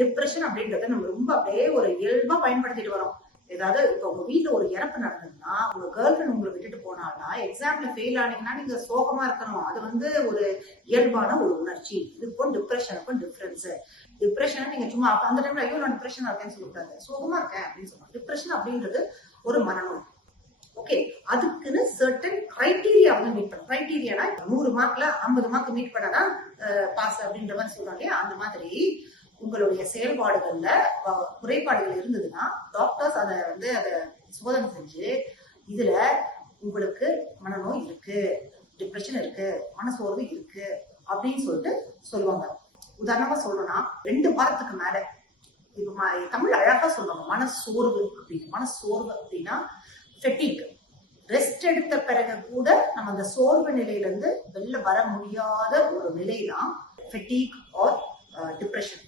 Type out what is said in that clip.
Depression அப்படின்றத நம்ம ரொம்ப அப்படியே ஒரு இயல்பா பயன்படுத்திட்டு வரோம். ஏதாவது இப்ப உங்க வீட்டுல ஒரு இறப்பு நடந்ததுன்னா, உங்க கேர்ள் ஃபிரெண்ட் உங்களை விட்டுட்டு போனால்னா, எக்ஸாம்ல ஃபெயில் ஆனீங்கன்னா நீங்க சோகமா இருக்கணும். அது வந்து ஒரு இயல்பான ஒரு உணர்ச்சி. இதுக்கும் டிப்ரெஷனுக்கும் டிஃபரன்ஸ். டிப்ரெஷன் நீங்க சும்மா அந்த டைம்ல ஐயோ நான் டிப்ரெஷன் இருக்கேன்னு சொல்லக்கூடாது. சோகமா இருக்கேன் அப்படின்னு சொல்லலாம். டிப்ரெஷன் அப்படின்றது ஒரு மனநோய். ஓகே, அதுக்குன்னு சர்டன் கிரைட்டீரியா வந்து மீட் பண்ணும். கிரைட்டீரியானா 100 மார்க்ல 50 மார்க் மீட் பண்ணாதான் பாஸ் அப்படின்ற மாதிரி சொல்றாங்க இல்லையா? அந்த மாதிரி உங்களுடைய செயல்பாடுகள்ல குறைபாடுகள் இருந்ததுன்னா டாக்டர்ஸ் அதை சோதனை செஞ்சு இதுல உங்களுக்கு மனநோய் இருக்கு, டிப்ரெஷன் இருக்கு, மனசோர்வு இருக்கு அப்படின்னு சொல்லிட்டு சொல்லுவாங்க. உதாரணமா சொல்லணும்னா 2 வாரத்துக்கு மேல இப்ப தமிழ் அழகா சொல்லுவாங்க மனசோர்வு அப்படின்னு. மனசோர்வு அப்படின்னா ஃபெட்டிக், ரெஸ்ட் எடுத்த பிறகு கூட நம்ம அந்த சோர்வு நிலையில இருந்து வெளில வர முடியாத ஒரு நிலை தான் ஃபெட்டிக் ஆர் டிப்ரெஷன்.